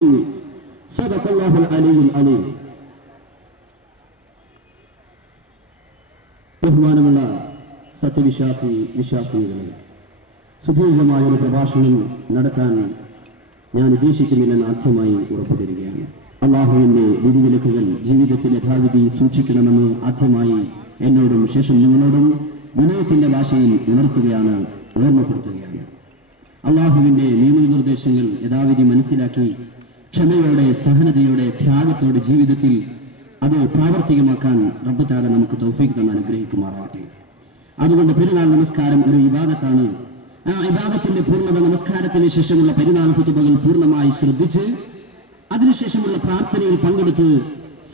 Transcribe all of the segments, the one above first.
صدق الله العلي العليم. ബഹുമാനമുള്ള വിശ്വാസികളെ, സുദീർഘമായ ഒരു പ്രഭാഷണം നടത്താൻ ഞാൻ ഉദ്ദേശിക്കുന്നില്ലെന്ന് ആദ്യമായി ഉറപ്പു തരികയാണ്. അള്ളാഹുവിന്റെ വിധിവിലക്കുകൾ ജീവിതത്തിൽ യഥാവിധി സൂക്ഷിക്കണമെന്ന് ആദ്യമായി എന്നോടും ശേഷം നിങ്ങളോടും വിനയത്തിന്റെ ഭാഷയിൽ ഉണർത്തുകയാണ്, ഓർമ്മപ്പെടുത്തുകയാണ്. അള്ളാഹുവിന്റെ നിയമനിർദ്ദേശങ്ങൾ യഥാവിധി മനസ്സിലാക്കി ക്ഷമയോടെ, സഹനതയോടെ, ത്യാഗത്തോടെ ജീവിതത്തിൽ അത് പ്രാവർത്തികമാക്കാൻ റബ്ബ് തആല നമുക്ക് തൗഫീഖ് തന്ന് അനുഗ്രഹിക്കുമാറാകട്ടെ. അതുകൊണ്ട് പെരുന്നാൾ നമസ്കാരം ഒരു ഇബാദത്താണ്. ആ ഇബാദത്തിന്റെ പൂർണ്ണത നമസ്കാരത്തിന് ശേഷമുള്ള പെരുന്നാൾ ഖുതുബകൾ പൂർണ്ണമായി ശ്രദ്ധിച്ച് അതിനുശേഷമുള്ള പ്രാർത്ഥനയിൽ പങ്കെടുത്ത്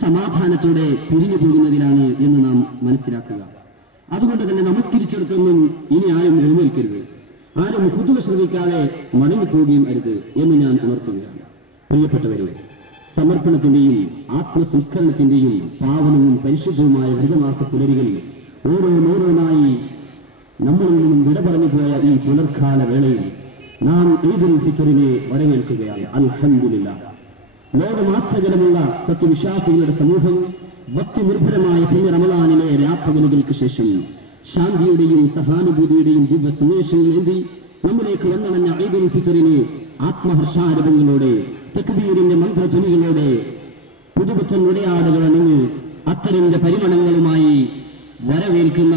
സമാധാനത്തോടെ പിരിഞ്ഞു പോകുന്നതിലാണ് എന്ന് നാം മനസ്സിലാക്കുക. അതുകൊണ്ട് തന്നെ നമസ്കരിച്ചിടത്തൊന്നും ഇനി ആരും എഴുന്നേൽക്കരുത്, ആരും ഖുതുബ ശ്രദ്ധിക്കാതെ മടങ്ങിപ്പോവുകയും അരുത് എന്ന് ഞാൻ ഉണർത്തുകയാണ്. പ്രിയപ്പെട്ടവരെ, സമർപ്പണത്തിന്റെയും ആത്മസംസ്കരണത്തിന്റെയും പാവനവും പരിശുദ്ധവുമായ വൃതമാസ പുലരികളിൽ ഓരോന്നായി നമ്മളിൽ നിന്നും വിട പറഞ്ഞു പോയ ഈ പുലർക്കാല വേളയിൽ നാം ഈദുൽ ഫിത്റിനെ വരവേൽക്കുകയാണ്. അൽഹംദുലില്ലാഹ്. ലോകമാസകലമുള്ള സത്യവിശ്വാസികളുടെ സമൂഹം ഭക്തിനിർഭരമായ പുണ്യ റമളാനിലെ രാപ്പകലുകൾക്ക് ശേഷം ശാന്തിയുടെയും സഹാനുഭൂതിയുടെയും ദിവ്യ സന്ദേശങ്ങൾ ഏന്തി നമ്മിലേക്ക് വന്നണഞ്ഞ ഈദുൽ ഫിത്റിനെ ആത്മഹർഷാരവങ്ങളോടെ, തക്ബീറിന്റെ മന്ത്രധ്വനികളോടെ, പുതുപുത്തൻ ഉടയാടുകൾ അണിഞ്ഞ് അത്തരന്റെ പരിമളങ്ങളുമായി വരവേൽക്കുന്ന